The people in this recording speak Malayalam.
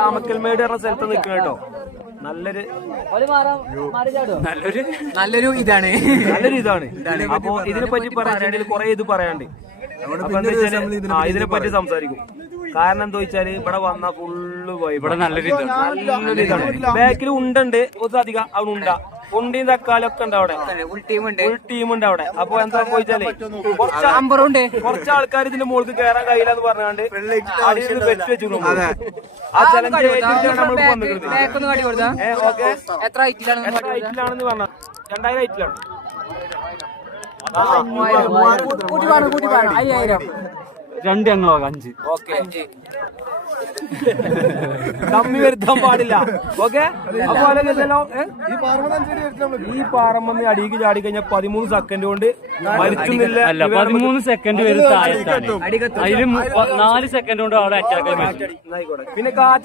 രാമക്കൽമേട് പറഞ്ഞ സ്ഥലത്ത് നിൽക്കണം കേട്ടോ. നല്ലൊരു ഇതാണ് അപ്പൊ ഇതിനെ പറ്റി പറയാണെങ്കിൽ കുറെ ഇത് പറയാണ്ട്. അപ്പൊ എന്താ വെച്ചാല് ഇതിനെ പറ്റി സംസാരിക്കും. കാരണം എന്താ വെച്ചാല് ഇവിടെ വന്ന ഫുള്ള് പോയി. ഇവിടെ നല്ലൊരു ഇതാണ്. ബാക്കിൽ ഉണ്ടുണ്ട് അധികം അവിടെ ഉണ്ടാ ഉണ്ടിയും തക്കാലും ഒക്കെ ഉണ്ട് അവിടെ. ഫുൾ ടീമുണ്ട് അവിടെ. അപ്പൊ എന്താ വെച്ചാല് കുറച്ച് ആൾക്കാർ ഇതിന്റെ മുകളിൽ കയറാൻ കഴിയില്ല എന്ന് പറഞ്ഞാണ്ട് അടിയിൽ വെച്ച് വെച്ചു. ആ ചലഞ്ച് നമ്മൾ വന്നിട്ടുണ്ട്. എത്ര ഹൈറ്റിലാണെന്ന് പറഞ്ഞ 2000 ഹൈറ്റിലാണ്. 2 ഞങ്ങളോ 5. ഓക്കെ, കമ്മി വരുത്താൻ പാടില്ല. ഓക്കെ, ഈ പാറമ്മ അടിക്ക് ചാടി കഴിഞ്ഞാൽ 13 സെക്കൻഡ് കൊണ്ട് മരിക്കുന്നില്ല. 13 സെക്കൻഡ് വരെ താഴത്താണ്. അതില് 4 സെക്കൻഡ് കൊണ്ട് അവിടെ അറ്റാക്ക്. പിന്നെ കാറ്റ്